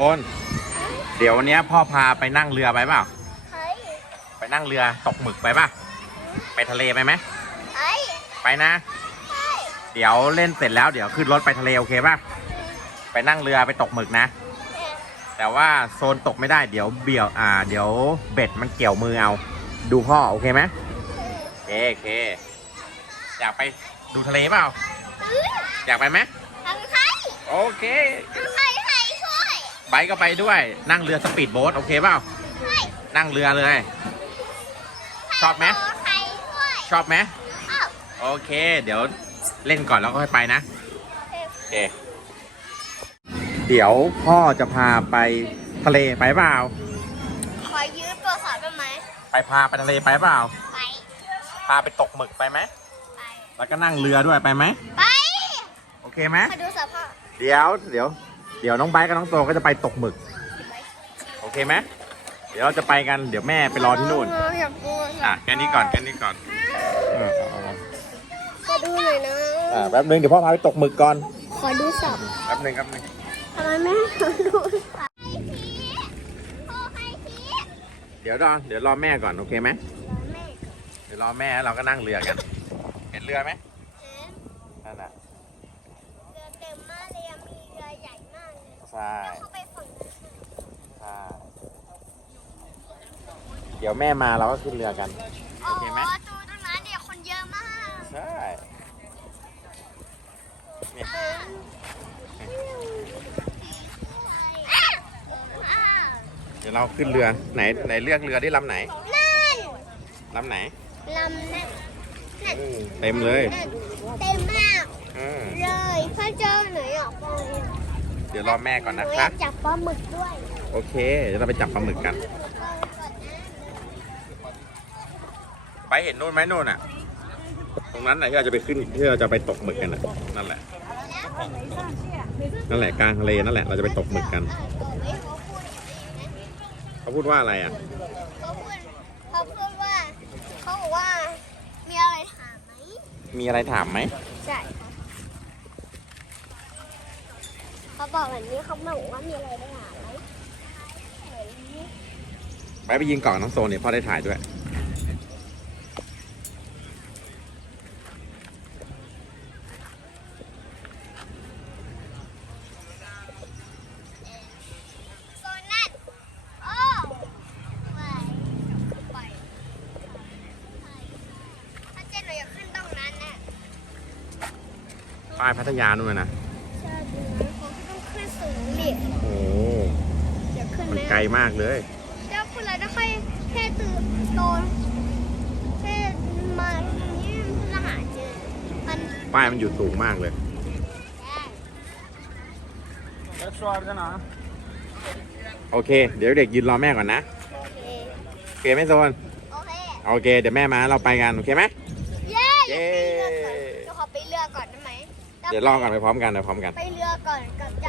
ต้นเดี๋ยววันเนี้ยพ่อพาไปนั่งเรือไปเปล่า เฮ้ยไปนั่งเรือตกหมึกไปป่ะ ไปทะเลไปไหม เฮ้ยไปนะ เฮ้ยเดี๋ยวเล่นเสร็จแล้วเดี๋ยวขึ้นรถไปทะเลโอเคป่ะ ไปนั่งเรือไปตกหมึกนะแต่ว่าโซนตกไม่ได้เดี๋ยวเบี่ยวอ่า เดี๋ยวเบ็ดมันเกี่ยวมือเอา ดูพ่อโอเคไหมโอเคโอเค อยากไปดูทะเลเปล่าอยากไปไหม ทำไทยโอเค ทำไทยไทยช่วย ไบค์ก็ไปด้วย นั่งเรือสปีดโบ๊ทโอเคเปล่าเฮ้ยนั่งเรือเลย ชอบไหมไทยช่วยชอบไหมอ้าวโอเค เดี๋ยวเล่นก่อนแล้วก็ค่อยไปนะโอเคเดี๋ยวพ่อจะพาไปทะเลไปเปล่า ขอยืมตัวสอบได้ไหม ไปพาไปทะเลไปเปล่า ไป พาไปตกหมึกไปไหมไป แล้วก็นั่งเรือด้วยไปไหม ไป โอเคไหมมาดูสภาพเดี๋ยวเดี๋ยว เดี๋ยวน้องไบร์ทกับน้องโตก็จะไปตกหมึก โอเคไหมเดี๋ยวเราจะไปกันเดี๋ยวแม่ไปรอที่นู่นอยากดูอะแค่นี้ก่อนแค่นี้ก่อนเออเอาเอาเอาขอดูหน่อยนะ อ่าแป๊บนึงเดี๋ยวพ่อพาไปตกหมึกก่อนขอดูสอบแป๊บนึงแป๊บนึงทำไมแม่ขอดูสอบพ่อให้ทีเดี๋ยวรอเดี๋ยวรอแม่ก่อนโอเคไหมแม่เดี๋ยวรอแม่แล้วเราก็นั่งเรือกัน เห็นเรือไหมเอ๊ะนั่นน่ะเรือเต็มมากเลยอะมีเรือใหญ่มากเลย ใช่เข้าไปฝั่งนั้นใช่เดี๋ยวแม่มาเราก็ขึ้นเรือกัน โอเคไหมดูตรงนั้นเนี่ยคนเยอะมากใช่เดี๋ยวเราขึ้นเรือไหนไหนเลือกเรือได้ลำไหนนั่นลำไหนลำนั่นนั่นอืมเต็มเลยนั่นเต็มมากอืมเลยพระเจ้าหนูอยากไปเดี๋ยวรอแม่ก่อนหนูนะอคะยากจับปลาหมึกด้วย โอเค เดี๋ยวเราไปจับปลาหมึกกันไปเห็นนู่นไหมนู่นอะ ตรงนั้นไหนะที่เราจะไปขึ้นที่เราจะไปตกหมึกกันน่ะนั่นแหละ นั่นแหละกลางทะเลนั่นแหละเราจะไปตกหมึกกัน เขาพูดว่าอะไรอะ เขาพูดเขาพูดว่า เขาบอกว่า มีอะไรถามไหม มีอะไรถามไหม ใช่ค่ะเขา บอกแบบนี้เขาบอกว่ามีอะไรได้ถามไหมเหมือนไปไปยิงกล่องน้องโซนเนี่ยพ่อได้ถ่ายด้วย โซนนั่นโอ้ไปไปถ้าเจนหนูอยากขึ้นตรงนั้นน่ะ ป้ายพัทยานู่นนะใช่ดูนะเขาก็ต้องขึ้นสูงดิ โอ้ อยากขึ้น มัน ไหม ไก ลมากเลยเจ้าคุณเราได้ค่อยแค่ตื่นโตแค่มาตรงนี้มันจะหาเจอมันป้ายมันอยู่สูงมากเลยได้โอเค เดี๋ยวเด็กยืนรอแม่ก่อนนะ โอเค โอเคไหมโซน โอเค โอเค เดี๋ยวแม่มาเราไปกัน โอเคไหม เย้เย้ เดี๋ยวขอไปเรือก่อนได้ไหมเดี๋ยวรอก่อนไปพร้อมกันไปพร้อมกัน ไปเรือก่อนกับเจ